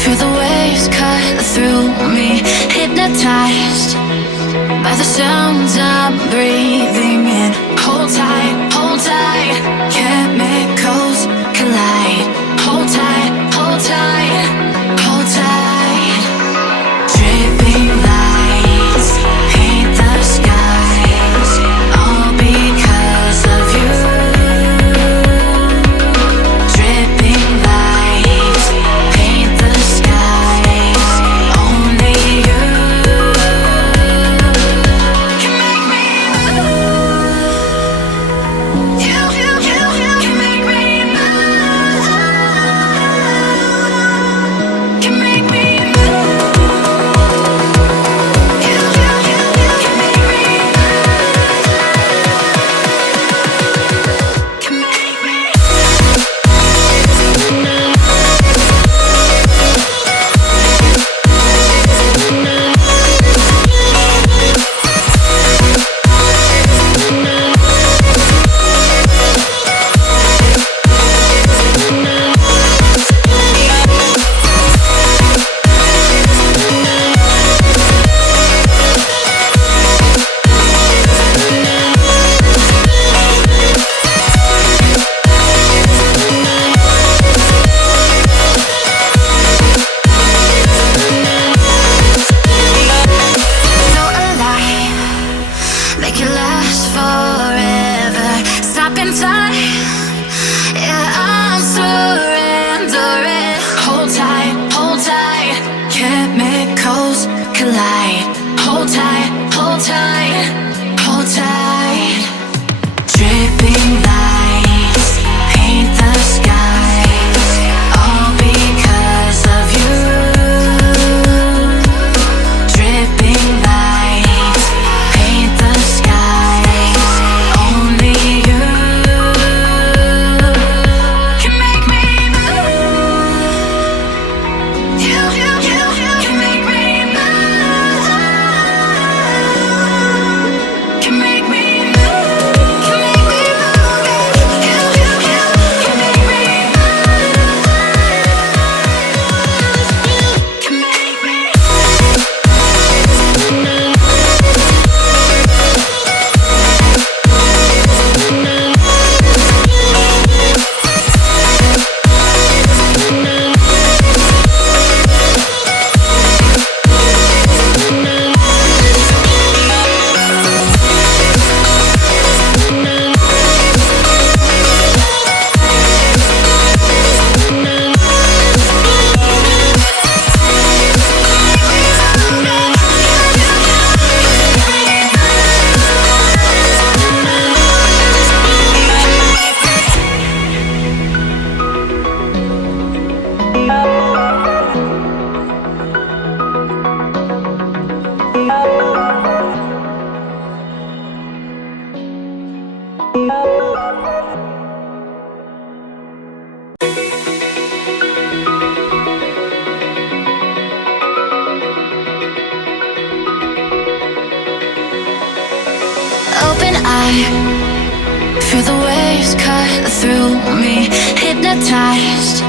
feel the waves cut through me, hypnotized by the sounds I'm breathing in. Hold tight, chemicals collide. Hold tight, hold tight, hold tight. Dripping lights paint the skies, all because of you. Dripping lights paint the skies, only you can make me move. You can make me move. Can make me move. You can make me move. Can make me. Make it last forever. Stop in time. Yeah, I'm surrendering. Hold tight, chemicals collide. Hold tight, hold tight, hold tight. Dripping lights paint the skies, all because of you. Dripping lights paint the skies, only you can make me move. You can make me move. Can make me move. Can make me move. You can make me move. Can make me. Open eye, feel the waves cut through me, hypnotized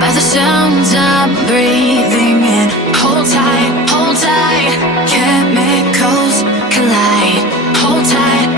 by the sounds I'm breathing in. Hold tight, chemicals collide. Hold tight,